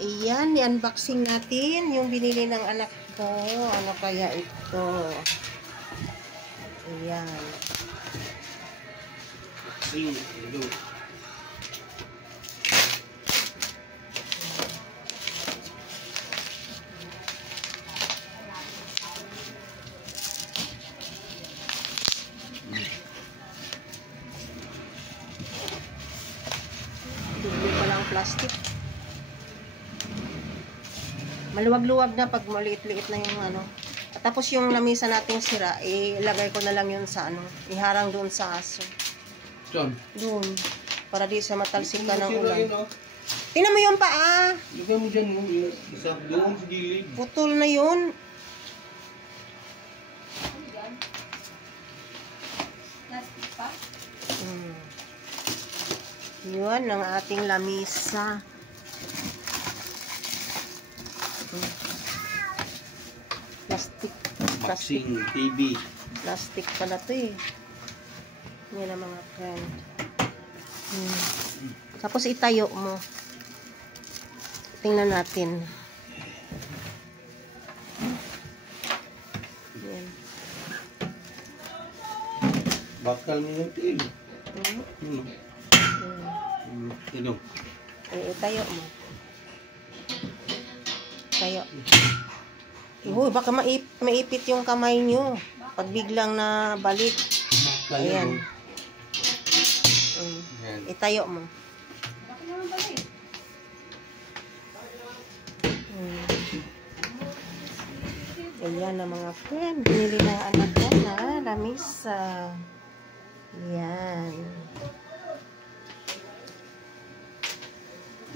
Ayan, i-unboxing natin yung binili ng anak ko. Ano kaya ito? Ayan. Dumi pa lang plastic. Maluwag-luwag na pag maliit-liit na yung ano. At tapos yung lamisa nating sira, ilagay ko na lang yun sa ano, iharang doon sa aso. Saan? Doon. Para di sa matalsik ka ng ulan. Yun, oh. Tingnan mo yung paa. Lagay mo dyan yung isa. Doon sa gilid. Putol na yun. Yun ang ating lamisa. Plastic. Boxing, TV. Plastic pala to eh. Yan ang mga friend. Tapos itayo mo. Tingnan natin. Yan. Bakal mo yung TV. Ito. Itayo mo. Tayo. Uy, baka maipit yung kamay nyo. Pag biglang na balik. Ayan. Itayo mo. Ayan na mga friend. Binili na anak ko na lamisa. Ayan.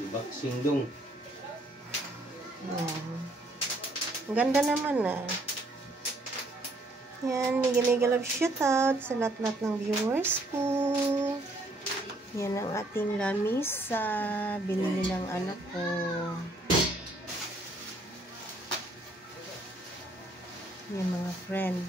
Boxing dong. Ang ganda naman na. Yan, mega love shoutout sa lahat-lahat ng viewers ko. Yan ang ating lamisa. Binili ng anak ko. Yan mga friend.